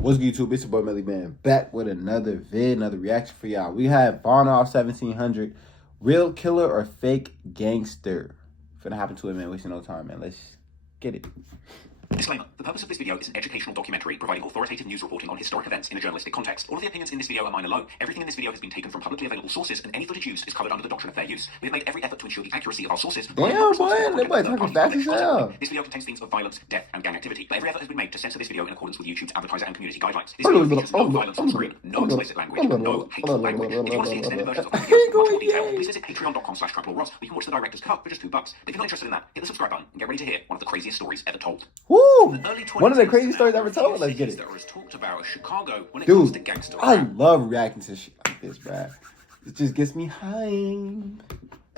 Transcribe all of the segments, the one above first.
What's good, YouTube? It's your boy Melly Man back with another vid, another reaction for y'all. We have VonOff1700, real killer or fake gangster. Finna happen to it, man. Wasting no time, man. Let's get it. Disclaimer. The purpose of this video is an educational documentary providing authoritative news reporting on historic events in a journalistic context. All of the opinions in this video are mine alone. Everything in this video has been taken from publicly available sources, and any footage used is covered under the doctrine of fair use. We have made every effort to ensure the accuracy of our sources. Damn, boy, that boy talking fast as hell. This video contains themes of violence, death, and gang activity, but every effort has been made to censor this video in accordance with YouTube's advertiser and community guidelines. This video features no violence on screen, no explicit language, no hateful language. If you want to see extended versions of the videos in much more detail, please visit patreon.com/TraplordRoss, where you can watch the director's cut for just $2. But if you're not interested in that, hit the subscribe button and get ready to hear one of the craziest stories ever told. Woo! One of the craziest stories ever told. Let's get it. That was talked about Chicago when it Dude, comes to gangster rap. I love reacting to shit like this, bruh. It just gets me high.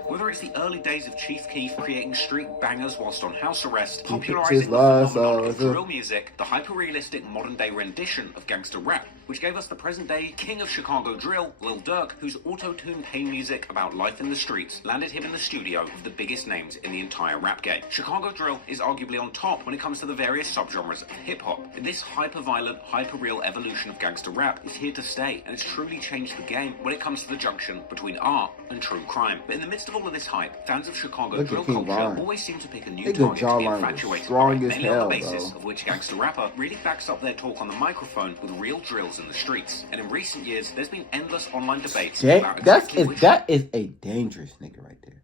Whether it's the early days of Chief Keef creating street bangers whilst on house arrest, Keep popularizing his the lies phenomenon of out. drill music, the hyper-realistic modern-day rendition of gangster rap, which gave us the present-day king of Chicago drill, Lil Durk, whose auto-tune pain music about life in the streets landed him in the studio of the biggest names in the entire rap game. Chicago drill is arguably on top when it comes to the various subgenres of hip-hop. This hyper-violent, hyper-real evolution of gangster rap is here to stay, and it's truly changed the game when it comes to the junction between art and true crime. But in the midst of all of this hype, fans of Chicago drill culture always seem to pick a new target to be infatuated by, mainly on the basis of which gangster rapper really backs up their talk on the microphone with real drills in the streets. And in recent years, there's been endless online debates about exactly that is a dangerous nigga right there.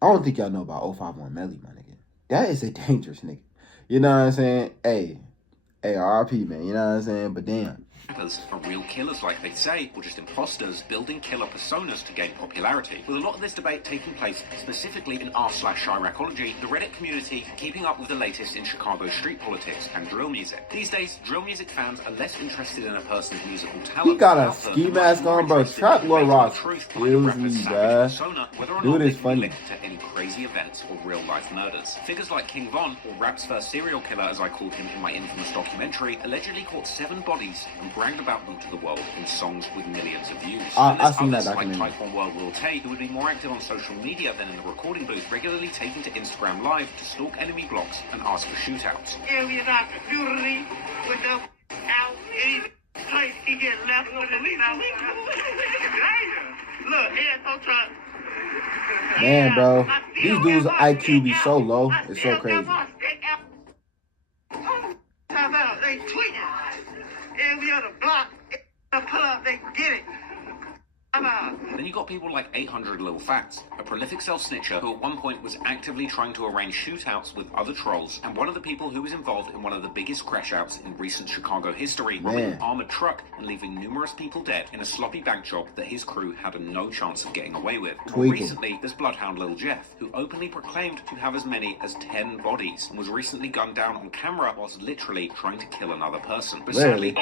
I don't think y'all know about 051 Melly, my nigga. That is a dangerous nigga. You know what I'm saying? Hey, RP, man. You know what I'm saying? But damn. Rappers are real killers, like they say, or just imposters building killer personas to gain popularity. With a lot of this debate taking place specifically in r/Chiracology, the Reddit community keeping up with the latest in Chicago street politics and drill music. These days, drill music fans are less interested in a person's musical talent. He got a ski mask on, bro. Traplord Ross kills me, bruh. Dude is funny. Linked to any crazy events or real-life murders. Figures like King Von, or rap's first serial killer, as I called him in my infamous documentary, allegedly caught 7 bodies and bragged about them to the world in songs with millions of views. I've seen that like documentary. Type 1 World Will Tate, who would be more active on social media than in the recording booth, regularly taking to Instagram Live to stalk enemy blocks and ask for shootouts. Man, bro, these dudes' IQ be so low. It's so crazy. They tweeting. Every other block, pull up, they get it. Then you got people like 800 Lil Fats, a prolific self-snitcher who at one point was actively trying to arrange shootouts with other trolls, and one of the people who was involved in one of the biggest crash-outs in recent Chicago history, robbing an armored truck and leaving numerous people dead in a sloppy bank job that his crew had no chance of getting away with. More recently, there's Bloodhound Lil Jeff, who openly proclaimed to have as many as 10 bodies, and was recently gunned down on camera whilst literally trying to kill another person. But sadly,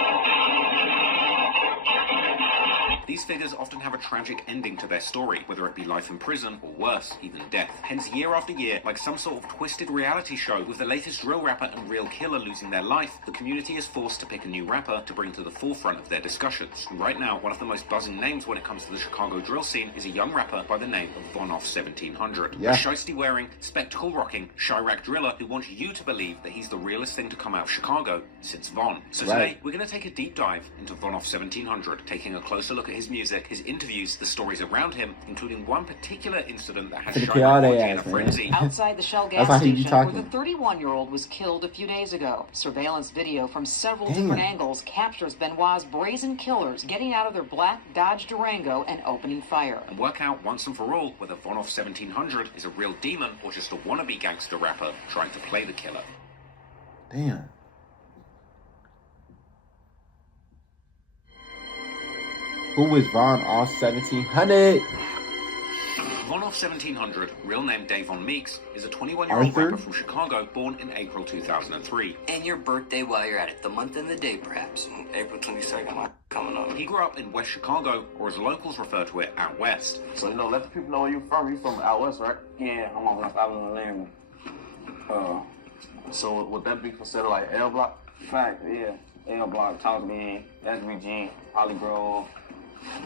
these figures often have a tragic ending to their story, whether it be life in prison or worse, even death. Hence, year after year, like some sort of twisted reality show, with the latest drill rapper and real killer losing their life, the community is forced to pick a new rapper to bring to the forefront of their discussions. And right now, one of the most buzzing names when it comes to the Chicago drill scene is a young rapper by the name of VonOff1700. A shiesty-wearing, spectacle-rocking, Chirac driller who wants you to believe that he's the realest thing to come out of Chicago since Von. So today, we're going to take a deep dive into VonOff1700, taking a closer look at his music, his interviews, the stories around him, including one particular incident that has Chirac in a frenzy. Outside the Shell gas station, where the 31-year-old was killed a few days ago. Surveillance video from several different angles captures Benoit's brazen killers getting out of their black Dodge Durango and opening fire. And work out once and for all whether VonOff1700 is a real demon or just a wannabe gangster rapper trying to play the killer. Damn. Who is VonOff1700? VonOff1700, real name Davon Meeks, is a 21-year-old rapper from Chicago born in April 2003. And your birthday while you're at it, the month and the day perhaps. April 22nd, coming up. He grew up in West Chicago, or as locals refer to it, out west. So, let the people know where you're from. You're from out west, right? Yeah, I'm on Rock Island Land. So would that be considered like L Block? Fact, yeah. L Block, Talk Gang, SBG, Holly Grove,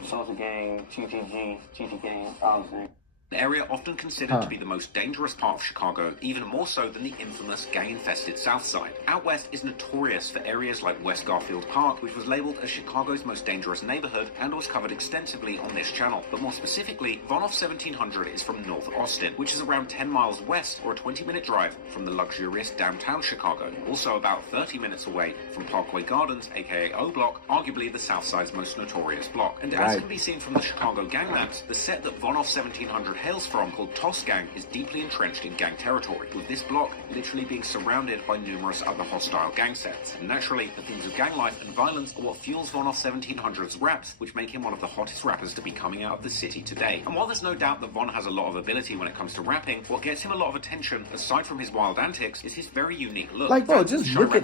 Social Gang, TTG, TT Gang, all the things. The area often considered to be the most dangerous part of Chicago, even more so than the infamous gang-infested South Side. Out West is notorious for areas like West Garfield Park, which was labeled as Chicago's most dangerous neighborhood and was covered extensively on this channel. But more specifically, VonOff1700 is from North Austin, which is around 10 miles west or a 20-minute drive from the luxurious downtown Chicago. Also about 30 minutes away from Parkway Gardens, aka O Block, arguably the South Side's most notorious block. And as can be seen from the Chicago gang maps, the set that VonOff1700 hails from, called Toss Gang, is deeply entrenched in gang territory, with this block literally being surrounded by numerous other hostile gang sets. And naturally, the themes of gang life and violence are what fuels VonOff1700's raps, which make him one of the hottest rappers to be coming out of the city today. And while there's no doubt that Von has a lot of ability when it comes to rapping, what gets him a lot of attention, aside from his wild antics, is his very unique look. Like, bro, just look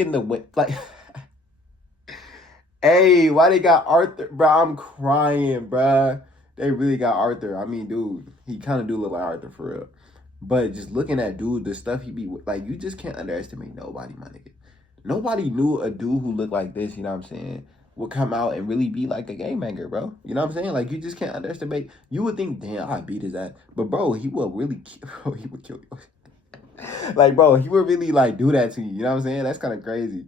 in the way, like... Hey, why they got Arthur? Bro, I'm crying, bro. They really got Arthur. I mean, dude, he kind of do look like Arthur for real. But just looking at dude, the stuff he be like, you just can't underestimate nobody, my nigga. Nobody knew a dude who looked like this, you know what I'm saying, would come out and really be like a gangbanger, bro. You know what I'm saying? Like, you just can't underestimate. You would think, damn, I beat his ass. But, bro, he would really kill, bro, he would kill you. Like, bro, he would really, like, do that to you. You know what I'm saying? That's kind of crazy.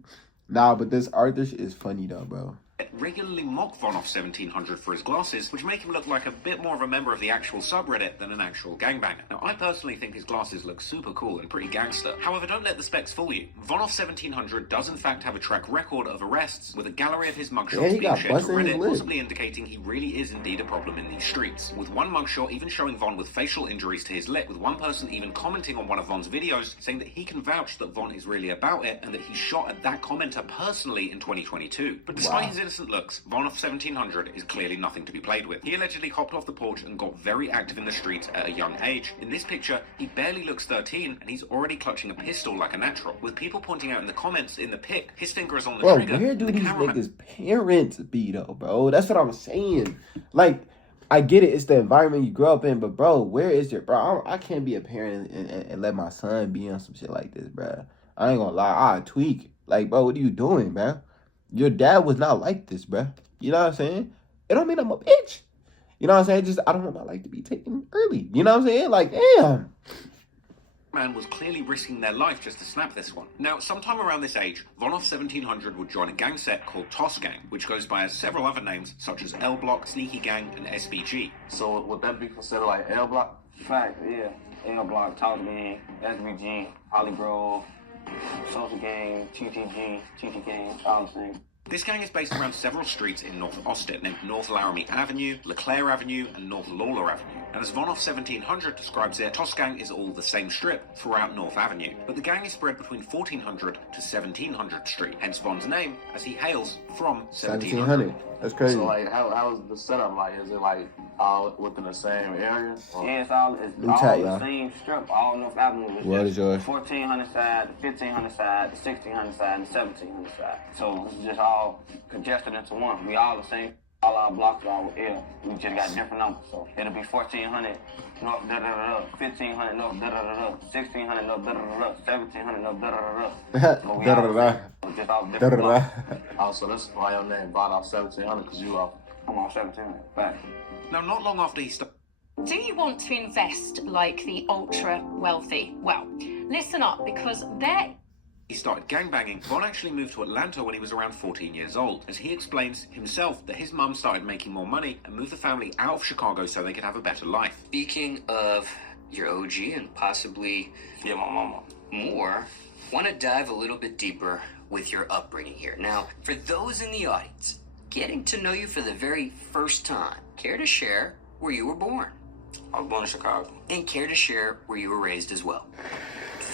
Nah, but this Arthur shit is funny, though, bro. Regularly mock VonOff1700 for his glasses, which make him look like a bit more of a member of the actual subreddit than an actual gangbanger. Now, I personally think his glasses look super cool and pretty gangster. However, don't let the specs fool you. VonOff1700 does in fact have a track record of arrests, with a gallery of his mugshots being shared to Reddit, possibly indicating he really is indeed a problem in these streets. With one mugshot even showing Von with facial injuries to his lip, with one person even commenting on one of Von's videos, saying that he can vouch that Von is really about it, and that he shot at that commenter personally in 2022. But despite his innocent looks, VonOff1700 is clearly nothing to be played with. He allegedly hopped off the porch and got very active in the streets at a young age. In this picture, he barely looks 13 and he's already clutching a pistol like a natural. With people pointing out in the comments in the pic, his finger is on the trigger. Where do these niggas' parents be though, bro? That's what I'm saying. Like, I get it, it's the environment you grow up in, but bro, where is your bro? I can't be a parent and let my son be on some shit like this, bro. I ain't gonna lie, I tweak. Like, bro, what are you doing, bro? Your dad was not like this, bruh. You know what I'm saying? It don't mean I'm a bitch. You know what I'm saying? Just, I don't want my life to be taken early. You know what I'm saying? Like, damn. Man was clearly risking their life just to snap this one. Now, sometime around this age, VonOff1700 would join a gang set called Toss Gang, which goes by several other names, such as L Block, Sneaky Gang, and SBG. So would that be considered like L Block? Fact, yeah. L Block, Toss Gang, SBG, Holly Grove, Social Gang, TT Gang, all the same. This gang is based around several streets in North Austin, named North Laramie Avenue, LeClaire Avenue, and North Lawler Avenue. And as VonOff1700 describes it, Toss Gang is all the same strip throughout North Avenue. But the gang is spread between 1400 to 1700 Street, hence Von's name, as he hails from 1700. That's crazy. So, like, how is the setup like? Is it, like, all within the same area? Or? Yeah, it's all the same strip, all North Avenue. What is yours? 1400 side, the 1500 side, the 1600 side, and the 1700 side. So it's just all congested into one. We all the same. All our blocks are with L. We just got different numbers. So it'll be 1400 north, 1500 north, 1600 north, 1700 north, So we all just all different blocks. Oh, so that's why your name VonOff1700, because you are. I'm on 1700. Back. Now, not long after he started. Do you want to invest like the ultra wealthy? Well, listen up, because he started gangbanging, Von actually moved to Atlanta when he was around 14 years old, as he explains himself that his mum started making more money and moved the family out of Chicago so they could have a better life. Speaking of your OG and possibly my mama more, want to dive a little bit deeper with your upbringing here. Now, for those in the audience, getting to know you for the very first time, care to share where you were born? I was born in Chicago. And care to share where you were raised as well?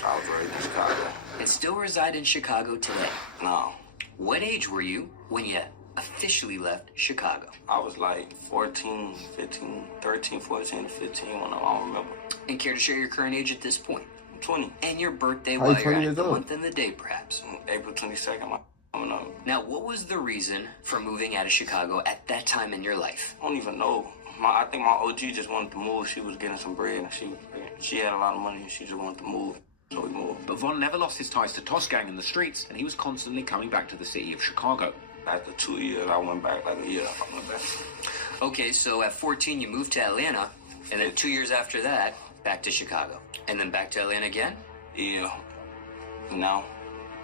I was raised in Chicago. And still reside in Chicago today? No. What age were you when you officially left Chicago? I was like 14, 15, 13, 14, 15 when I don't remember. And care to share your current age at this point? I'm 20. And your birthday while you're at it, the month and the day perhaps? April 22nd, coming up. Now, what was the reason for moving out of Chicago at that time in your life? I don't even know. I think my OG just wanted to move. She was getting some bread and she had a lot of money and she just wanted to move. So we moved. But Von never lost his ties to Toss Gang in the streets, and he was constantly coming back to the city of Chicago. After 2 years, I went back. Like a year, I went back. Okay, so at 14, you moved to Atlanta. And then 2 years after that, back to Chicago. And then back to Atlanta again? Yeah. No.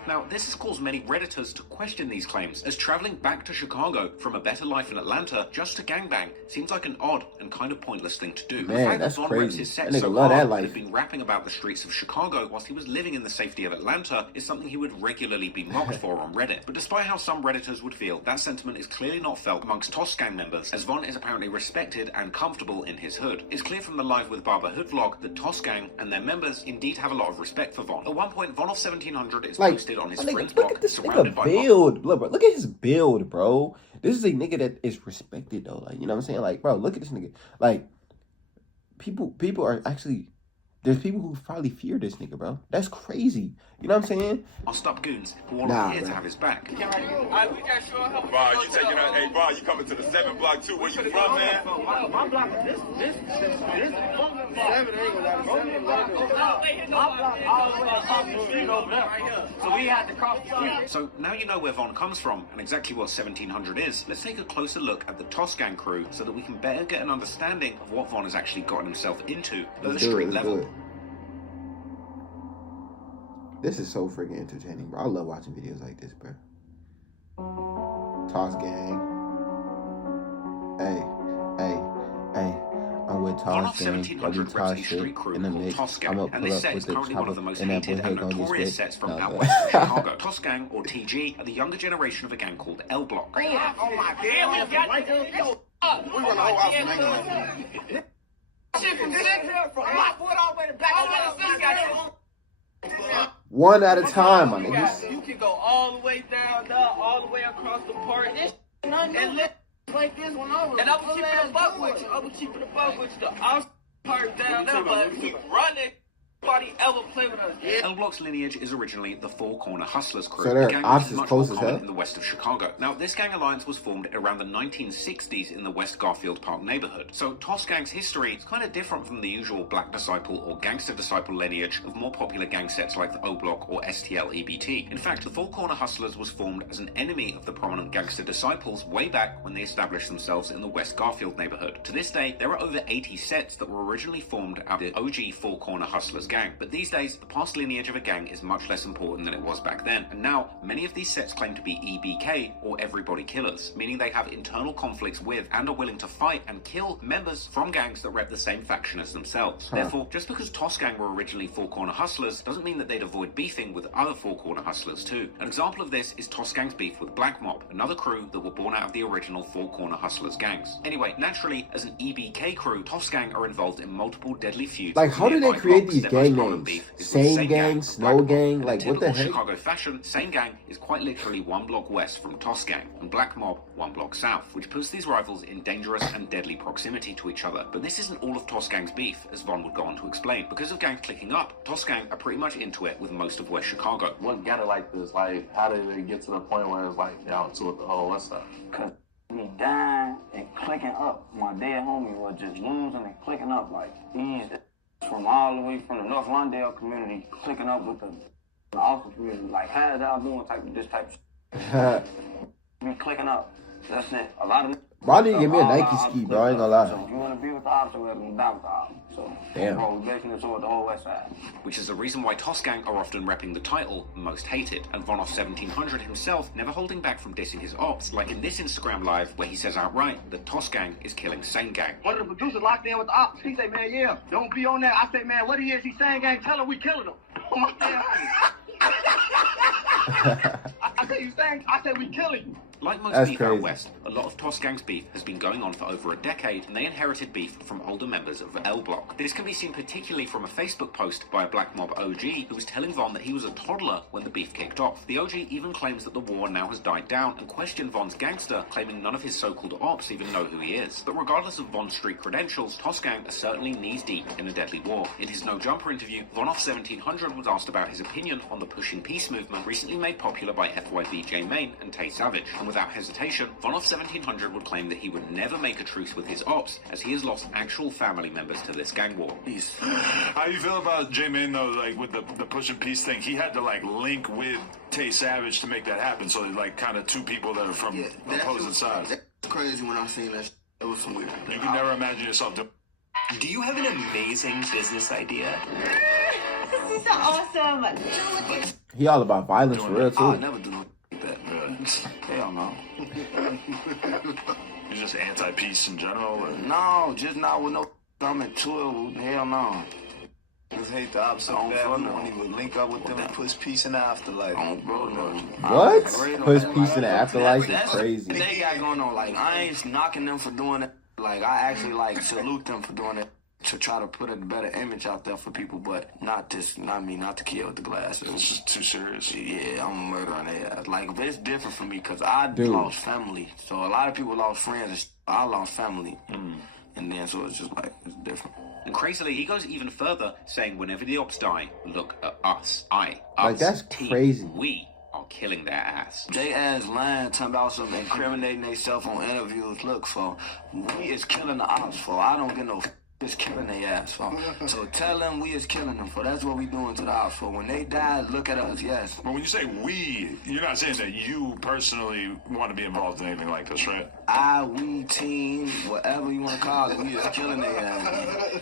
Now, this has caused many Redditors to question these claims, as traveling back to Chicago from a better life in Atlanta just to gangbang seems like an odd and kind of pointless thing to do. Man, that's Von crazy. reps his set That nigga so love hard that and life. had been rapping about the streets of Chicago whilst he was living in the safety of Atlanta is something he would regularly be mocked for on Reddit. But despite how some Redditors would feel, that sentiment is clearly not felt amongst Toss Gang members, as Von is apparently respected and comfortable in his hood. It's clear from the Live with Barber Hood vlog that Toss Gang and their members indeed have a lot of respect for Von. At one point, VonOff1700 is posted on his friend's blog, this surrounded nigga by build. Look, bro, look at his build, bro. This is a nigga that is respected though. Like, you know what I'm saying? Like, bro, look at this nigga. Like, people are actually, there's people who probably fear this nigga, bro. That's crazy. You know what I'm saying? masked up goons who are here to have his back. Vaughn, you taking out? Hey, Vaughn, you coming to the 7 block too? Where you from, man? My block, this 7 ain't gonna my block all the way across the street over there. So we had to cross the street. So now you know where Von comes from and exactly what 1700 is, let's take a closer look at the Toss Gang crew so that we can better get an understanding of what Von has actually gotten himself into at the street level. This is so freaking entertaining, bro. I love watching videos like this, bro. Toss Gang. Hey. I'm with Toss Gang. I'll be Toss shit in the mix. I'm gonna pull up with the chopper and that boy head gonna get notorious split. sets from out west of Chicago. Toss Gang, or TG, are the younger generation of a gang called L Block. Oh my God. We run the whole house from England. Shit from my foot all the way to back. 1 at a time, my niggas. You can go all the way down there, all the way across the park, and let like this one over. And I'm keeping the buck with you. I'm keeping the buck with you. The outside part down there, but keep running. Nobody ever play with us. L Block's lineage is originally the Four Corner Hustlers crew. So they're a gang ops which is as much close more as common hell? in the west of Chicago. Now, this gang alliance was formed around the 1960s in the West Garfield Park neighborhood. So Toss Gang's history is kind of different from the usual Black Disciple or Gangster Disciple lineage of more popular gang sets like the O Block or STL EBT. In fact, the Four Corner Hustlers was formed as an enemy of the prominent Gangster Disciples way back when they established themselves in the West Garfield neighborhood. To this day, there are over 80 sets that were originally formed out of the OG Four Corner Hustlers gang. But these days, the past lineage of a gang is much less important than it was back then, and now many of these sets claim to be EBK or Everybody Killers, meaning they have internal conflicts with and are willing to fight and kill members from gangs that rep the same faction as themselves. Therefore, just because Toss Gang were originally Four Corner Hustlers doesn't mean that they'd avoid beefing with other Four Corner Hustlers too. An example of this is Toss Gang's beef with Black Mob, another crew that were born out of the original Four Corner Hustlers gangs. Anyway, naturally, as an EBK crew, Toss Gang are involved in multiple deadly feuds. Like, how did they create these gang names? Same Gang, Gang, Snow Gang, like what the heck? Chicago fashion, Same Gang is quite literally 1 block west from Toss Gang, and Black Mob 1 block south, which puts these rivals in dangerous and deadly proximity to each other. But this isn't all of Toss Gang's beef, as Von would go on to explain. Because of gangs clicking up, Toss Gang are pretty much into it with most of West Chicago. What got it like this? Like, how did it get to the point where it's like y'all to the whole west side? Cause me dying and clicking up. My dead homie was just losing and clicking up like these from all the way from the North Lawndale community, clicking up with the Austin community. Like, how is y'all doing this type of shit? Be clicking up. That's it. A lot of Bro, I need to give me a Nike ski, bro. I ain't gonna lie. So if you want to be with the opposite, we're going to die with the opposite. So, damn. Bro, we're basically toward the whole west side. Which is the reason why Toss Gang are often repping the title Most Hated, and VonOff1700 himself never holding back from dissing his ops, like in this Instagram live where he says outright that Toss Gang is killing Same Gang. One of the producers locked in with the ops. He say, man, yeah, don't be on that. I say, man, what he is, he saying, gang, tell him we killing him. Oh my God. I say, you saying, I say, we killing you. Like most That's beef crazy. out west, a lot of Toss Gang's beef has been going on for over a decade, and they inherited beef from older members of L Block. This can be seen particularly from a Facebook post by a Black Mob OG who was telling Von that he was a toddler when the beef kicked off. The OG even claims that the war now has died down and questioned Von's Gangster, claiming none of his so-called ops even know who he is. But regardless of Von's street credentials, Toss Gang are certainly knees deep in a deadly war. In his No Jumper interview, VonOff1700 was asked about his opinion on the Pushing Peace movement recently made popular by FYB J Main and Tay Savage, and without hesitation, VonOff1700 would claim that he would never make a truce with his ops, as he has lost actual family members to this gang war. How you feel about J-Man though, like with the push and peace thing? He had to like link with Tay Savage to make that happen, so like kind of two people that are from opposing sides. That's crazy when I seen that. It was some weird. You can never imagine yourself doing. Do you have an amazing business idea? This is awesome. He all about violence for real I'll too. never do that. Hell no. You're just anti-peace in general? Or? No, just not with no. I'm into it. Hell no. Just hate the opposite of that when he would link up with them and push peace in the afterlife. What? Push peace in the afterlife is crazy. They got going on. Like, I ain't knocking them for doing it. Like, I actually, like, salute them for doing it to try to put a better image out there for people, but not me, not to kill with the glass. It's just too serious. Yeah, I'm a murderer on their ass. Like, but it's different for me because I lost family. So a lot of people lost friends. I lost family. And then, so it's just like, it's different. And crazily, he goes even further, saying whenever the ops die, look at us. Like, that's team, crazy. We are killing their ass. They ass lying, talking about some incriminating themselves on interviews. Look, for we is killing the ops, for I don't get no is killing their ass, for. So tell them we is killing them, for that's what we doing to the ops, for. When they die, look at us, yes. But when you say we, you're not saying that you personally want to be involved in anything like this, right? We, team, whatever you want to call it, we is killing their ass.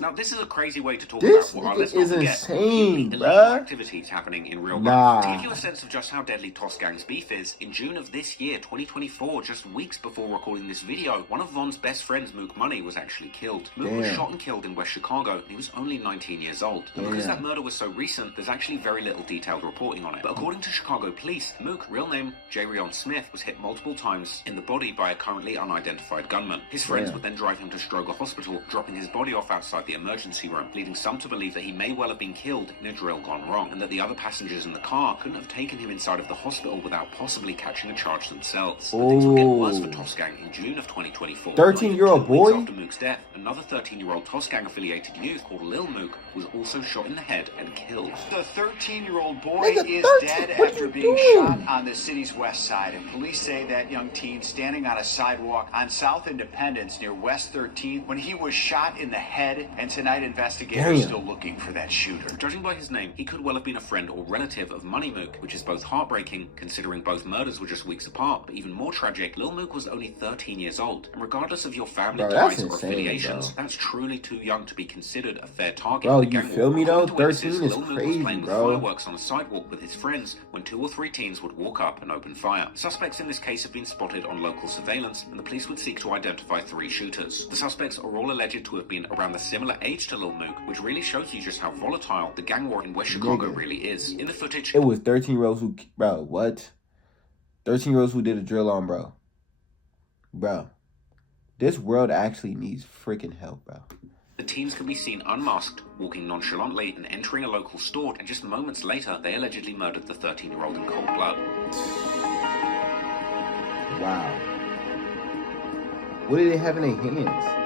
Now, this is a crazy way to talk This about nigga is insane, illegal bruh. activities happening in real Nah. life. To give you a sense of just how deadly Toss Gang's beef is, in June of this year, 2024, just weeks before recording this video, one of Von's best friends, Mook Money, was actually killed. Mook was Damn. shot and killed in West Chicago, and he was only 19 years old. And because Damn. that murder was so recent, there's actually very little detailed reporting on it. But according to Chicago police, Mook, real name Jarion Smith, was hit multiple times in the body by a currently unidentified gunman. His friends would then drive him to Stroger Hospital, dropping his body off outside the emergency room, leading some to believe that he may well have been killed in a drill gone wrong, and that the other passengers in the car couldn't have taken him inside of the hospital without possibly catching a charge themselves. But things would get worse for Toss Gang in June of 2024. 13-year-old boy? 2 weeks after Mook's death, another 13-year-old Toss Gang affiliated youth called Lil Mook was also shot in the head and killed. The 13-year-old boy is dead after being shot on the city's west side, and police say that young teen standing on a sidewalk on South Independence near West 13th when he was shot in the head, and tonight investigators are still looking for that shooter. Judging by his name, he could well have been a friend or relative of Money Mook, which is both heartbreaking, considering both murders were just weeks apart, but even more tragic, Lil Mook was only 13 years old, and regardless of your family ties or affiliations, that's truly too young to be considered a fair target. Bro, you feel me though? 13 is Lil Mook was crazy, playing with bro. fireworks on a sidewalk with his friends when 2 or 3 teens would walk up and open fire. Suspects in this case have been spotted on local surveillance, and the police would seek to identify 3 shooters. The suspects are all alleged to have been around the similar age to Lil Mook, which really shows you just how volatile the gang war in West Chicago really is. In the footage, It was 13-year-olds who, bro, what? 13-year-olds who did a drill on, bro. Bro, this world actually needs freaking help, bro. the teens can be seen unmasked, walking nonchalantly and entering a local store, and just moments later, they allegedly murdered the 13-year-old in cold blood. Wow. What do they have in their hands?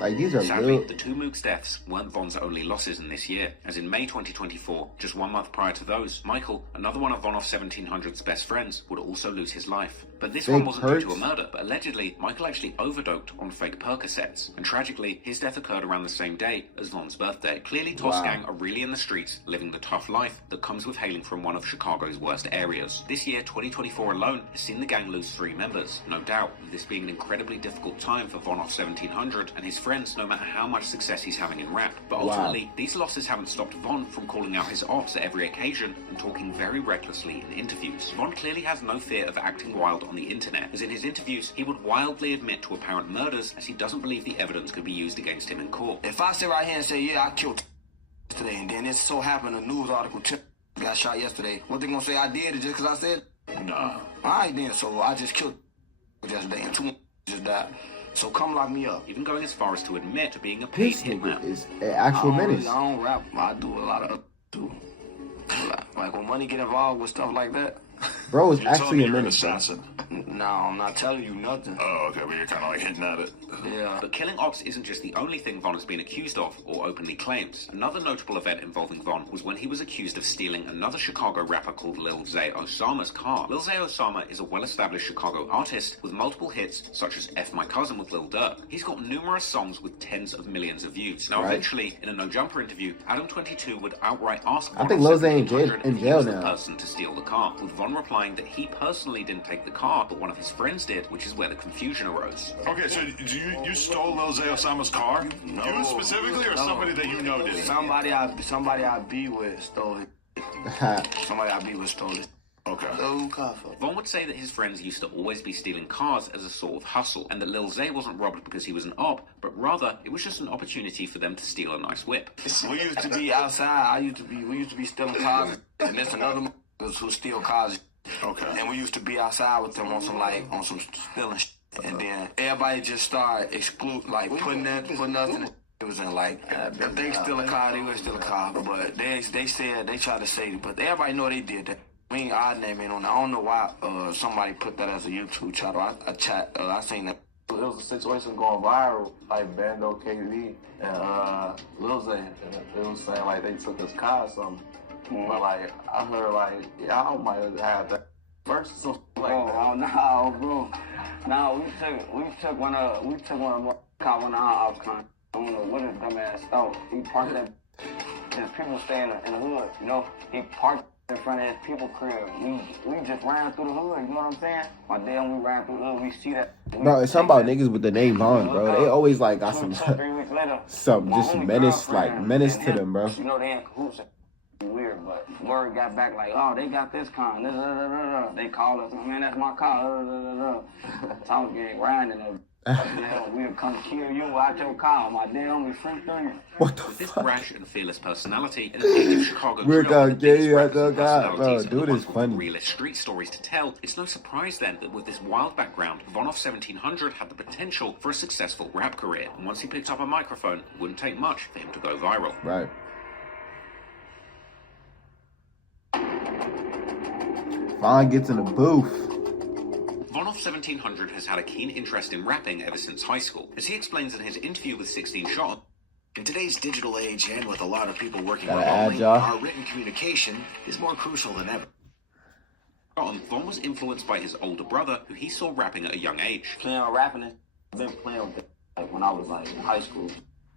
Like, these are Sadly, real. the 2 Mook's deaths weren't Von's only losses in this year, as in May 2024, just 1 month prior to those, Michael, another one of VonOff1700's best friends, would also lose his life. But this one wasn't due to a murder, but allegedly, Michael actually overdosed on fake Percocets, and tragically, his death occurred around the same day as Von's birthday. Clearly, Toss Gang are really in the streets, living the tough life that comes with hailing from one of Chicago's worst areas. This year, 2024 alone, has seen the gang lose 3 members. No doubt, this being an incredibly difficult time for VonOff1700 and his friends, no matter how much success he's having in rap. But ultimately, these losses haven't stopped Von from calling out his ops at every occasion and talking very recklessly in interviews. Von clearly has no fear of acting wild on the internet, as in his interviews, he would wildly admit to apparent murders as he doesn't believe the evidence could be used against him in court. If I sit right here and say, yeah, I killed today, and then it so happened a news article got shot yesterday, what they gonna say I did it just because I said? Nah. Alright then, so I just killed yesterday and 2 just died. So come lock me up. Even going as far as to admit to being a paid This hitman. nigga is an actual menace. I don't rap. I do a lot of too. Like when money get involved with stuff like that, Bro is You're telling actually me a you're an menace, bro. assassin. No, I'm not telling you nothing. Oh, okay, but you're kind of like hinting at it. Yeah. But killing ops isn't just the only thing Von has been accused of or openly claims. Another notable event involving Von was when he was accused of stealing another Chicago rapper called Lil Zay Osama's car. Lil Zay Osama is a well-established Chicago artist with multiple hits such as F My Cousin with Lil Durk. He's got numerous songs with tens of millions of views. Now, eventually, in a No Jumper interview, Adam22 would outright ask Von I think Lil Zay in if he jail was the now. person to steal the car, with Von replying that he personally didn't take the car, but one of his friends did, which is where the confusion arose. Okay, so you stole Lil Zay Osama's car? No, you specifically, or somebody that you know did? Somebody I be with stole it. Somebody I be with stole it. Okay. Von would say that his friends used to always be stealing cars as a sort of hustle, and that Lil Zay wasn't robbed because he was an op, but rather it was just an opportunity for them to steal a nice whip. We used to be outside. We used to be stealing cars, and there's another who steal cars. Okay. And we used to be outside with them on some stealing shit. And then everybody just started putting us in. It was in if they steal a car, they would steal a car. But they said they tried to say it, but everybody know they did that. Our name ain't on that. I don't know why somebody put that as a YouTube channel. I seen that. There was a situation going viral, like Bando KV and Lil Zay, and it was saying like they took his car or something. But like I heard y'all might have that first or something like that. Oh no, bro. No, we took one of my car when I was kind. I don't know what his dumb ass thought. He parked that. There's people staying in the hood, you know. He parked in front of his people crib. We just ran through the hood, you know what I'm saying? My damn, we ran through the hood. We see that. Bro, it's something about niggas with the name Von, bro. They always got some 3 weeks later, just menace to them, bro. You know they in cahoots. Weird, but word got back oh, they got this car. They called us, man, that's my car. Talk gang riding in we'll come kill you out your car, my damn, we front thing. What the With this fuck? brash and fearless personality, and the king of Chicago We're drill, gonna get you out the the car, bro. Dude is funny. realest street stories to tell, it's no surprise then that with this wild background, VonOff1700 had the potential for a successful rap career. And once he picked up a microphone, it wouldn't take much for him to go viral. Right. Von gets in the booth. VonOff1700 has had a keen interest in rapping ever since high school. As he explains in his interview with 16 Shot, in today's digital age and with a lot of people working Gotta remotely, add, our written communication is more crucial than ever. Von was influenced by his older brother, who he saw rapping at a young age. Rapping, I've been playing with it when I was in high school.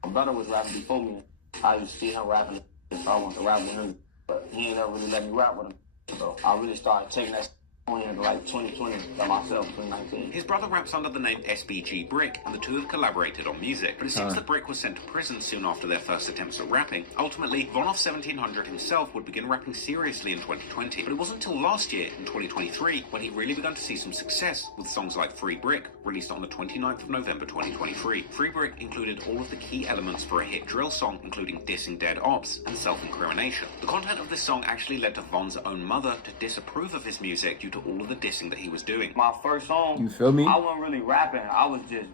My brother was rapping before me. I used to see him rapping, so I wanted to rap with him. But he ain't never really let me rap with him. So I really started taking that on into 2020 by myself, 2019. His brother raps under the name SBG Brick, and the two have collaborated on music. But it seems that Brick was sent to prison soon after their first attempts at rapping. Ultimately, VonOff1700 himself would begin rapping seriously in 2020. But it wasn't until last year, in 2023, when he really began to see some success with songs like Free Brick, released on the 29th of November 2023. Free Brick included all of the key elements for a hit drill song, including dissing dead ops and self-incrimination. The content of this song actually led to Von's own mother to disapprove of his music due to all of the dissing that he was doing. My first song, you feel me? I wasn't really rapping. I was just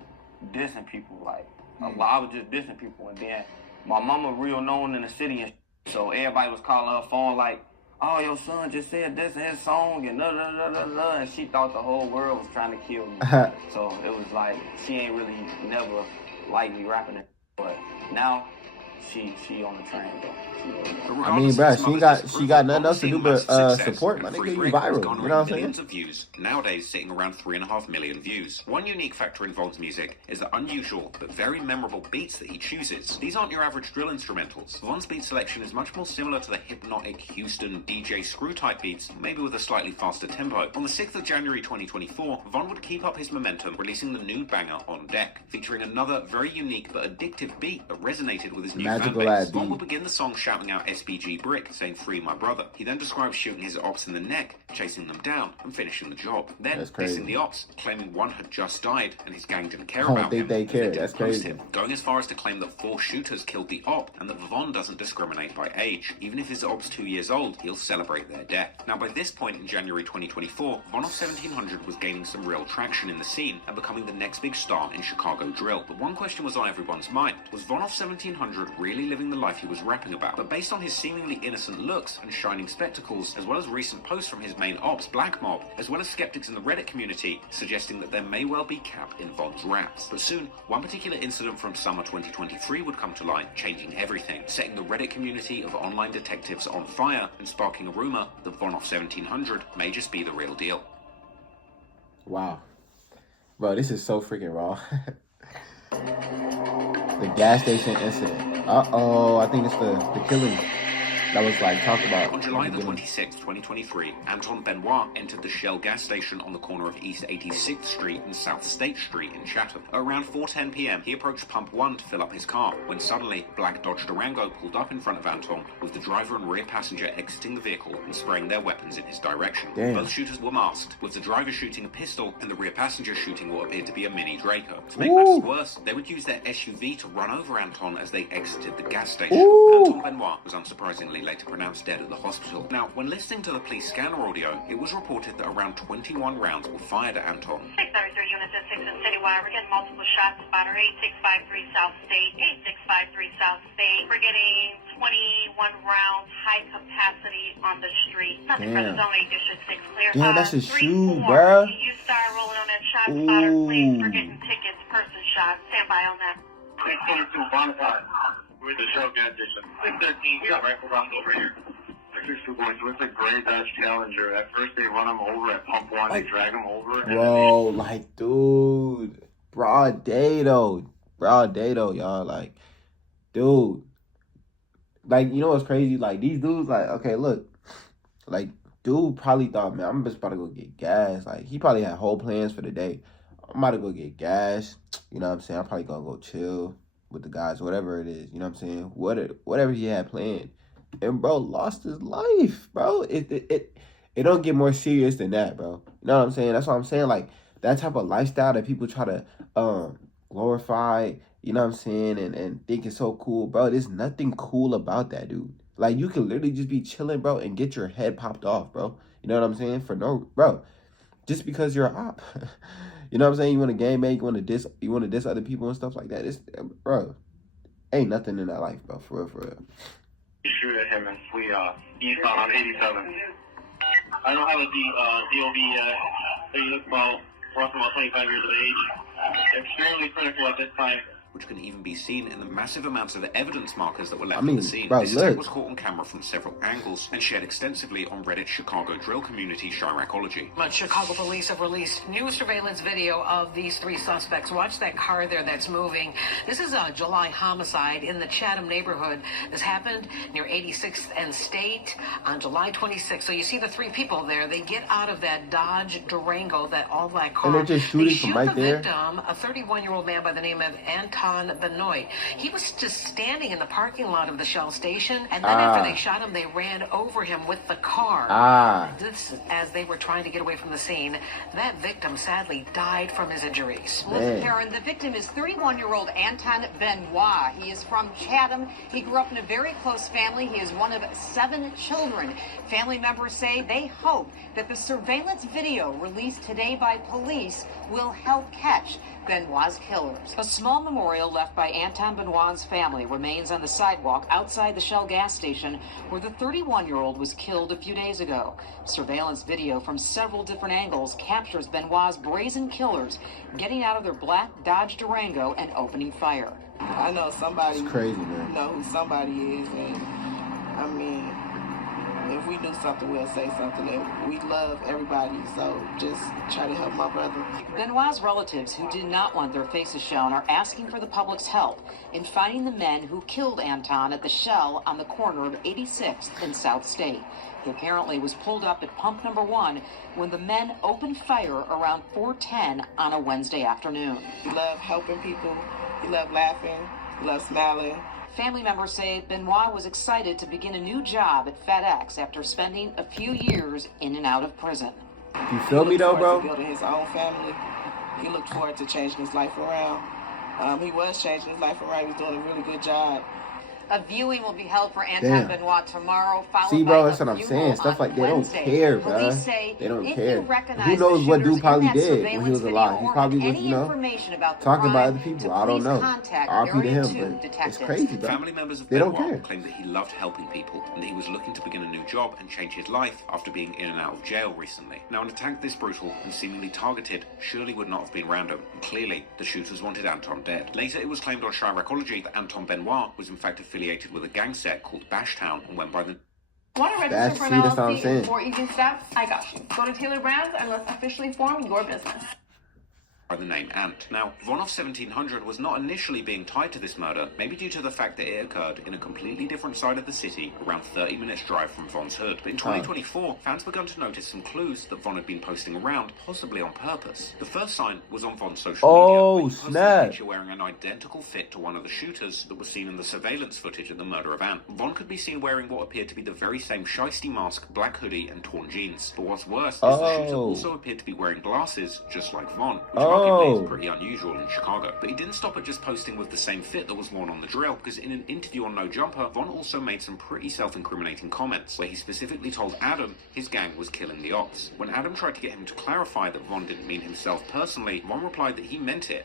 dissing people. I was just dissing people. And then my mama real known in the city, and so everybody was calling her phone oh, your son just said this in his song, and and she thought the whole world was trying to kill me. So it was she ain't really never liked me rapping it. But now she on the train though. I mean, bro, she got nothing else to do but support my nigga. You viral, you know what I'm saying? Millions of views, nowadays sitting around 3.5 million views. One unique factor in Von's music is the unusual but very memorable beats that he chooses. These aren't your average drill instrumentals. Von's beat selection is much more similar to the hypnotic Houston DJ Screw type beats, maybe with a slightly faster tempo. On the 6th of January 2024, Von would keep up his momentum, releasing the new banger On Deck, featuring another very unique but addictive beat that resonated with his new fan base. Von would begin the song shouting out SBG Brick, saying free my brother. He then describes shooting his ops in the neck, chasing them down, and finishing the job. Then, dissing the ops, claiming one had just died, and his gang didn't care about him. They care, that's crazy. Him, going as far as to claim that 4 shooters killed the op, and that Von doesn't discriminate by age. Even if his op's 2 years old, he'll celebrate their death. Now, by this point in January 2024, VonOff1700 was gaining some real traction in the scene, and becoming the next big star in Chicago drill. But one question was on everyone's mind. Was VonOff1700 really living the life he was rapping about? But based on his his seemingly innocent looks and shining spectacles, as well as recent posts from his main ops, Black Mob, as well as skeptics in the Reddit community suggesting that there may well be cap in Von's raps. But soon, one particular incident from summer 2023 would come to light, changing everything, setting the Reddit community of online detectives on fire and sparking a rumor that VonOff1700 may just be the real deal. Wow. Bro, this is so freaking raw. The gas station incident. Uh-oh, I think it's the killing that was like talked about. On July the 26th, 2023, Anton Benoit entered the Shell gas station on the corner of East 86th Street and South State Street in Chatham. At around 4:10 p.m., he approached Pump 1 to fill up his car, when suddenly, black Dodge Durango pulled up in front of Anton, with the driver and rear passenger exiting the vehicle and spraying their weapons in his direction. Damn. Both shooters were masked, with the driver shooting a pistol and the rear passenger shooting what appeared to be a mini Draco. To make matters worse, they would use their SUV to run over Anton as they exited the gas station. Anton Benoit was unsurprisingly later pronounced dead at the hospital. Now, when listening to the police scanner audio, it was reported that around 21 rounds were fired at Anton. 693 units at 6 and Citywide. We're getting multiple shots. Spotter 8653 South State. 8653 South State. We're getting 21 rounds, high capacity on the street. Nothing for the zone 8 District 6 clear. Damn, that's a shoe, bruh. You start rolling on that shot spotter, please. We're getting tickets, person shot. Stand by on that. 622 bonfire. We're the Shell gas station. 613, we got rifle rounds over here. 662 boys, so it's a gray Dodge Challenger. At first they run them over at Pump 1, they drag them over. Bro, like, dude. Broad day, though, y'all. Like, dude. Like, you know what's crazy? Like, these dudes, like, okay, look. Like, dude probably thought, man, I'm just about to go get gas. Like, he probably had whole plans for the day. I'm about to go get gas. You know what I'm saying? I'm probably gonna go chill with the guys, whatever it is. You know what I'm saying? Whatever he had planned. And bro lost his life, bro. It don't get more serious than that, bro. You know what I'm saying? That's what I'm saying. Like, that type of lifestyle that people try to glorify, you know what I'm saying, and think it's so cool, bro. There's nothing cool about that, dude. Like, you can literally just be chilling, bro, and get your head popped off, bro. You know what I'm saying? Bro, just because you're an op. You know what I'm saying? You want to game make, you want to diss other people and stuff like that. It's, bro, ain't nothing in that life, bro. For real. You shoot at him and we eastbound on 87. I don't have a DOB yet. He looks roughly about 25 years of age. Extremely critical at this time. Which can even be seen in the massive amounts of evidence markers that were left at the scene. Bro, this attack was caught on camera from several angles and shared extensively on Reddit's Chicago drill community, Chiracology. But Chicago police have released new surveillance video of these three suspects. Watch that car there that's moving. This is a July homicide in the Chatham neighborhood. This happened near 86th and State on July 26th. So you see the three people there. They get out of that Dodge Durango, that all-black car. And they're just shooting from right there. Victim, a 31-year-old man by the name of Anton Benoit. He was just standing in the parking lot of the Shell station, and then after they shot him, they ran over him with the car. This, as they were trying to get away from the scene, that victim sadly died from his injuries. Listen, Karen, the victim is 31-year-old Anton Benoit. He is from Chatham. He grew up in a very close family. He is one of 7 children. Family members say they hope that the surveillance video released today by police will help catch Benoit's killers. A small memorial left by Anton Benoit's family remains on the sidewalk outside the Shell gas station where the 31-year-old was killed a few days ago. Surveillance video from several different angles captures Benoit's brazen killers getting out of their black Dodge Durango and opening fire. I know somebody. It's crazy, man. Know who somebody is, and I mean, if we do something, we'll say something. And we love everybody, so just try to help my brother. Benoit's relatives, who did not want their faces shown, are asking for the public's help in finding the men who killed Anton at the Shell on the corner of 86th and South State. He apparently was pulled up at pump number 1 when the men opened fire around 4:10 on a Wednesday afternoon. We love helping people. We love laughing. We love smiling. Family members say Benoit was excited to begin a new job at FedEx after spending a few years in and out of prison. You feel me though, bro? Building his own family. He looked forward to changing his life around. He was changing his life around. He was doing a really good job. A viewing will be held for Anton Benoit tomorrow, followed See, bro, by that's what I'm funeral saying. Stuff on like they don't Wednesday. care, bro. Police say They don't if care. you recognize Who knows the what dude shooters probably in that did when he was surveillance alive? video He or probably have was, any you know, information about the talking about crime, other people. to I don't please know. contact RP to Area him, 2 but it's detectives. crazy, bro. Family members of They don't Benoit care. claimed that he loved helping people and that he was looking to begin a new job and change his life after being in and out of jail recently. Now, an attack this brutal and seemingly targeted surely would not have been random. And clearly, the shooters wanted Anton dead. Later, it was claimed on Chiracology that Anton Benoit was in fact affiliated with a gang set called Bashtown and went by the... Want to register for an LLC in 4 easy steps? I got you. Go to Taylor Brands and let's officially form your business. by the name Ant. Now, VonOff1700 was not initially being tied to this murder, maybe due to the fact that it occurred in a completely different side of the city, around 30 minutes drive from Von's hood. But in 2024, fans began to notice some clues that Von had been posting around, possibly on purpose. The first sign was on Von's social media, where he posted a picture wearing an identical fit to one of the shooters that was seen in the surveillance footage at the murder of Ant. Von could be seen wearing what appeared to be the very same shiesty mask, black hoodie, and torn jeans. But what's worse is the shooter also appeared to be wearing glasses, just like Von, which arguably is pretty unusual in Chicago. But he didn't stop at just posting with the same fit that was worn on the drill, because in an interview on No Jumper, Von also made some pretty self-incriminating comments, where he specifically told Adam his gang was killing the ops. When Adam tried to get him to clarify that Von didn't mean himself personally, Von replied that he meant it.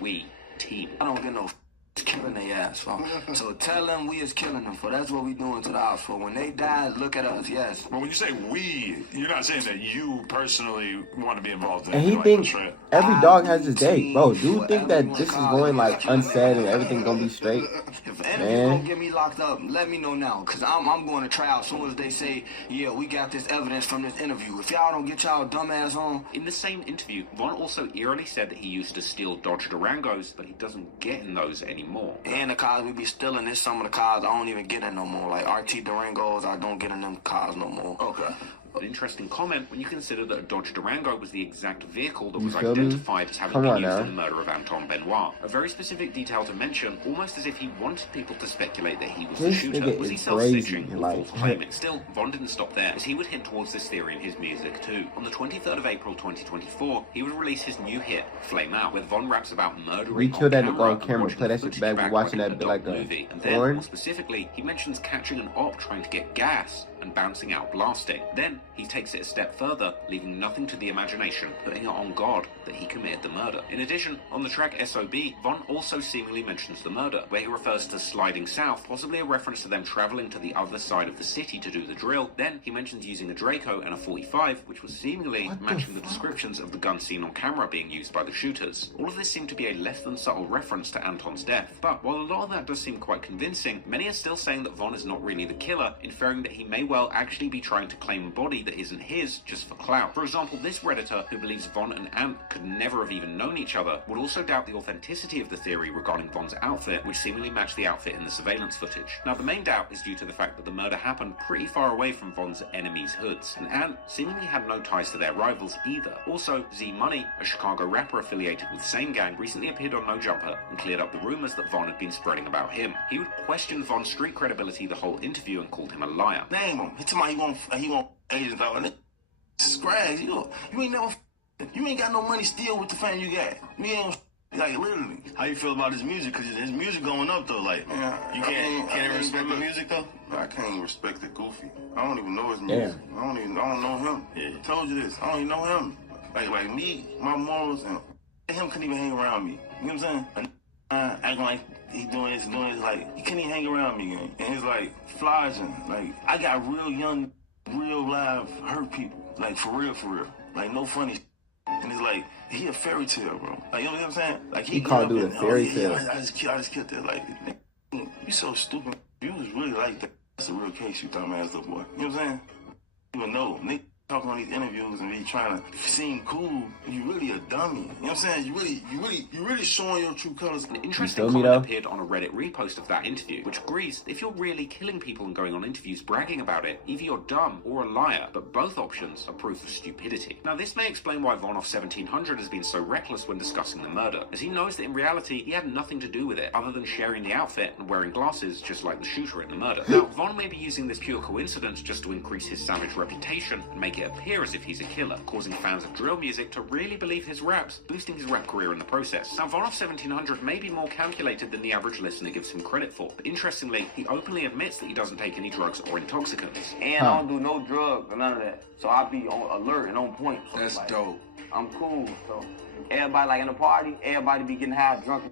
We, team. I don't get no killing their ass for. So tell them we is killing them for. That's what we doing to the ops for. When they die, look at us, yes. But when you say we, you're not saying that you personally want to be involved in it. And he thinks every dog has his day. Bro, dude think that this is going like unsaid and everything gonna be straight. If anything gonna get me locked up, let me know now. Cause I'm going to trial as soon as they say, yeah, we got this evidence from this interview. If y'all don't get y'all dumbass on. In the same interview, Von also eerily said that he used to steal Dodge Durangos, but he doesn't get in those anymore. And the cars we be stealing, there's some of the cars I don't even get in no more. Like RT Durangos, I don't get in them cars no more. Okay. An interesting comment when you consider that a Dodge Durango was the exact vehicle that You was feel me? identified as having been used in the murder of Anton Benoit. A very specific detail to mention, almost as if he wanted people to speculate that he was the This shooter. nigga Was he is self-stitching crazy, or like- false claiming? Still, Von didn't stop there, as he would hint towards this theory in his music too. On the 23rd of April 2024, he would release his new hit, Flame Out, where Von raps about murdering We killed that on nigga on camera, camera, and play that watching shit the back, footage we watching like that an bit like adult a movie. And then, porn. more specifically, he mentions catching an op trying to get gas and bouncing out blasting. Then, he takes it a step further, leaving nothing to the imagination, putting it on God that he committed the murder. In addition, on the track SOB, Von also seemingly mentions the murder, where he refers to sliding south, possibly a reference to them traveling to the other side of the city to do the drill. Then, he mentions using a Draco and a 45, which was seemingly matching the descriptions of the gun seen on camera being used by the shooters. All of this seemed to be a less than subtle reference to Anton's death. But while a lot of that does seem quite convincing, many are still saying that Von is not really the killer, inferring that he may well actually be trying to claim a body that isn't his just for clout. For example, this Redditor, who believes Von and Ant could never have even known each other, would also doubt the authenticity of the theory regarding Von's outfit, which seemingly matched the outfit in the surveillance footage. Now, the main doubt is due to the fact that the murder happened pretty far away from Von's enemies' hoods, and Ant seemingly had no ties to their rivals either. Also, Z Money, a Chicago rapper affiliated with the same gang, recently appeared on No Jumper and cleared up the rumors that Von had been spreading about him. He would question Von's street credibility the whole interview and called him a liar. Name him. He told me he want agents out and scratch. You ain't never. You ain't got no money still with the fame you got. You ain't like literally. How you feel about his music? Cause his music going up though. Like you can't respect the music though. I can't even respect the Goofy. I don't even know his music. I don't know him. I told you this. I don't even know him. Like me, my morals and him couldn't even hang around me. You know what I'm saying? Acting like he doing this, like he couldn't even hang around me. And he's like flogging. Like I got real young, real live hurt people. Like for real. Like no funny. And it's like he a fairy tale, bro. Like you know what I'm saying? Like He called dude a fairy tale. I just killed that. Like you so stupid. You was really like that. That's a real case, you dumbass little boy. You know what I'm saying? You don't know. Nick talking on these interviews and be trying to seem cool. You really a dummy. You know what I'm saying? You really showing your true colors. An interesting comment appeared on a Reddit repost of that interview, which agrees that if you're really killing people and going on interviews bragging about it, either you're dumb or a liar, but both options are proof of stupidity. Now, this may explain why VonOff1700 has been so reckless when discussing the murder, as he knows that in reality, he had nothing to do with it, other than sharing the outfit and wearing glasses just like the shooter in the murder. Now, Von may be using this pure coincidence just to increase his savage reputation and make it it appear as if he's a killer, causing fans of drill music to really believe his raps, boosting his rap career in the process. Now, VonOff1700 may be more calculated than the average listener gives him credit for, but interestingly, he openly admits that he doesn't take any drugs or intoxicants. And I don't do no drugs or none of that, so I be on alert and on point. So That's like, dope. I'm cool, so everybody like in the party, everybody be getting high, drunk.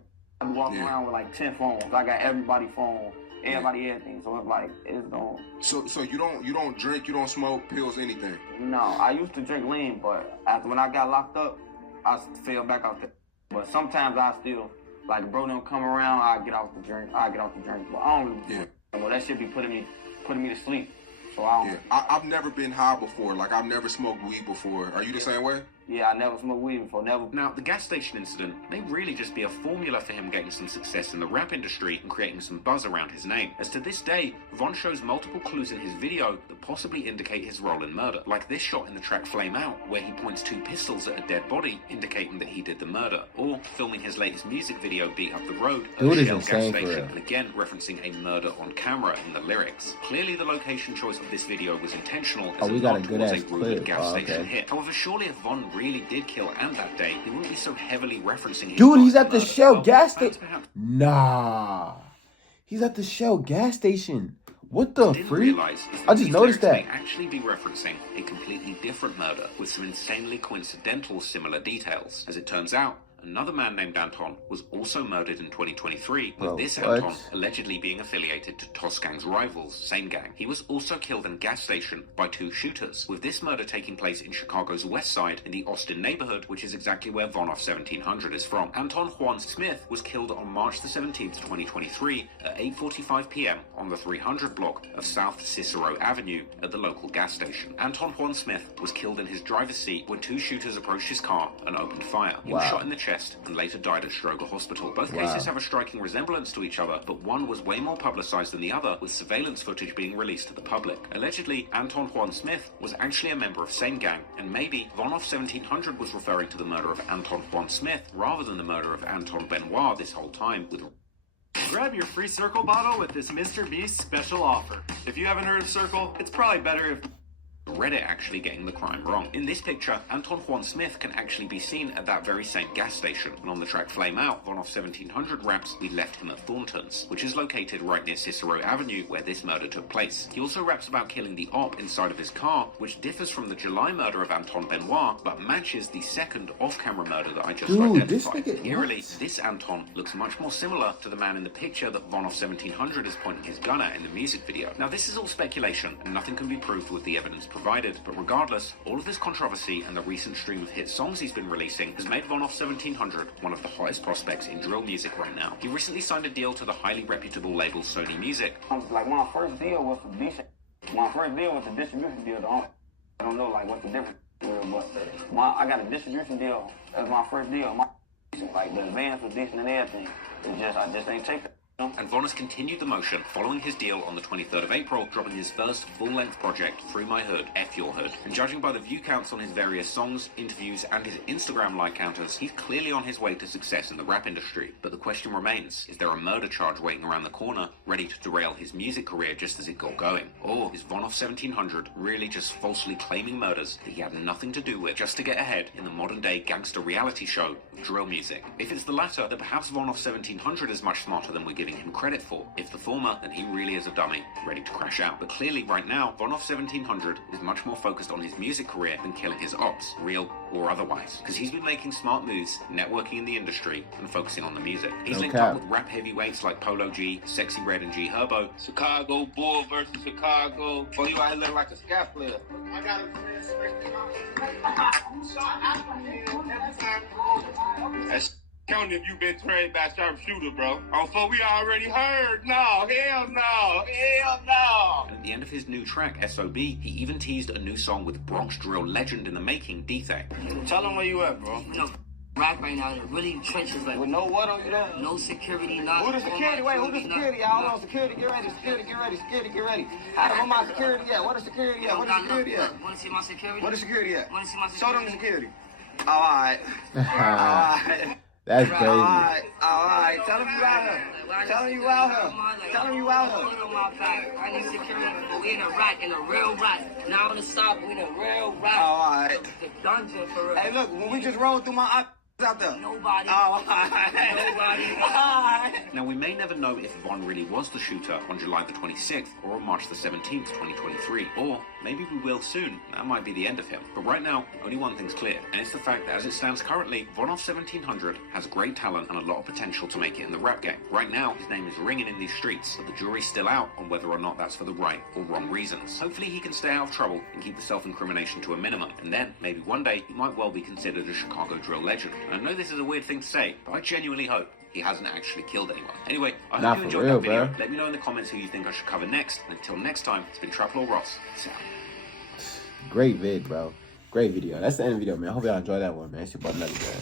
I be walking around with like 10 phones. I got everybody's phone, everybody everything. So it's like it's going. So you don't drink, you don't smoke pills, anything. No, I used to drink lean, but after when I got locked up, I fell back out there. But sometimes I still like bro don't come around, I get off the drink. But I don't really. Well, that shit be putting me to sleep. So I don't. Yeah, I've never been high before. Like I've never smoked weed before. Are you the same way? Yeah, I never smoked weed before, never. Now, the gas station incident may really just be a formula for him getting some success in the rap industry and creating some buzz around his name. As to this day, Von shows multiple clues in his video that possibly indicate his role in murder, like this shot in the track Flame Out, where he points 2 pistols at a dead body, indicating that he did the murder, or filming his latest music video, Beat Up the Road, at a Shell gas station, and again referencing a murder on camera in the lyrics. Clearly, the location choice of this video was intentional, as it was a rumored gas station hit. However, surely if Von really did kill Ant that day, he wouldn't be so heavily referencing his Dude, he's at the Shell gas station. Nah. He's at the Shell gas station. What the freak? I just noticed that. May actually be referencing a completely different murder with some insanely coincidental similar details. As it turns out, another man named Anton was also murdered in 2023, with this Anton allegedly being affiliated to Toss Gang's rivals, Same Gang. He was also killed in a gas station by 2 shooters, with this murder taking place in Chicago's west side in the Austin neighborhood, which is exactly where VonOff1700 is from. Anton Juan Smith was killed on March the 17th, 2023 at 8:45 p.m. on the 300 block of South Cicero Avenue at the local gas station. Anton Juan Smith was killed in his driver's seat when 2 shooters approached his car and opened fire. He was shot in the chest and later died at Stroger Hospital. Both cases have a striking resemblance to each other, but one was way more publicized than the other, with surveillance footage being released to the public. Allegedly, Anton Juan Smith was actually a member of Same Gang, and maybe VonOff1700 was referring to the murder of Anton Juan Smith rather than the murder of Anton Benoit this whole time, with Grab your free Circle bottle with this Mr. Beast special offer. If you haven't heard of Circle, it's probably better if Reddit actually getting the crime wrong. In this picture, Anton Juan Smith can actually be seen at that very same gas station, and on the track Flame Out, VonOff1700 raps We Left Him at Thornton's, which is located right near Cicero Avenue where this murder took place. He also raps about killing the op inside of his car, which differs from the July murder of Anton Benoit, but matches the second off-camera murder that I just identified. Eerily, this Anton looks much more similar to the man in the picture that VonOff1700 is pointing his gun at in the music video. Now, this is all speculation, and nothing can be proved with the evidence provided, but regardless, all of this controversy and the recent stream of hit songs he's been releasing has made VonOff1700 one of the hottest prospects in drill music right now. He recently signed a deal to the highly reputable label Sony Music. Like my first deal was the decent. My first deal was a distribution deal. I don't know like what's the difference, but I got a distribution deal as my first deal. Like the advance was decent and everything. I just ain't take it. And Von has continued the motion following his deal on the 23rd of April, dropping his first full-length project, Through My Hood, F Your Hood. And judging by the view counts on his various songs, interviews, and his Instagram like counters, he's clearly on his way to success in the rap industry. But the question remains, is there a murder charge waiting around the corner, ready to derail his music career just as it got going? Or is VonOff1700 really just falsely claiming murders that he had nothing to do with, just to get ahead in the modern-day gangster reality show of drill music? If it's the latter, then perhaps VonOff1700 is much smarter than we're giving him credit for. If the former, then he really is a dummy, ready to crash out. But clearly, right now, VonOff1700 is much more focused on his music career than killing his ops, real or otherwise. Because he's been making smart moves, networking in the industry, and focusing on the music. He's linked up with rap heavyweights like Polo G, Sexy Red, and G Herbo. Chicago Bull versus Chicago. Oh, you out here looking like a scat player. I got That's counting if you've been trained by a sharpshooter, bro. So we already heard. No, hell no, hell no. And at the end of his new track, S.O.B., he even teased a new song with Bronx drill legend in the making, D-Thang. Tell him where you at, bro. You know, rock right now, really trenches, like with no what on you there? No security, not. Who the security? Wait, who the security? Hold on, security, get ready, security, get ready, security, get ready. Where my security at? What is security at? What is security at? Want to see my security? What is security at? Want to see my security? Show them the security. All right. All right. That's crazy. All right. Tell him you out here. Tell him you out here. Tell him you out here. I need security, but we in a real rat. Now on the stop, we in a real rat. All right. The dungeon for real. Hey, look, when we just rolled through my out there. Nobody. All right. Now, we may never know if Von really was the shooter on July the 26th or on March the 17th, 2023. Or maybe we will soon. That might be the end of him. But right now, only one thing's clear, and it's the fact that as it stands currently, VonOff1700 has great talent and a lot of potential to make it in the rap game. Right now, his name is ringing in these streets, but the jury's still out on whether or not that's for the right or wrong reasons. Hopefully he can stay out of trouble and keep the self-incrimination to a minimum, and then, maybe one day, he might well be considered a Chicago drill legend. And I know this is a weird thing to say, but I genuinely hope he hasn't actually killed anyone. Anyway, I hope you enjoyed that video. Bro. Let me know in the comments who you think I should cover next. And until next time, it's been Trap Lord Ross. Peace out. Great vid, bro. Great video. That's the end of the video, man. I hope y'all enjoyed that one, man. It's your boy, Another Guy.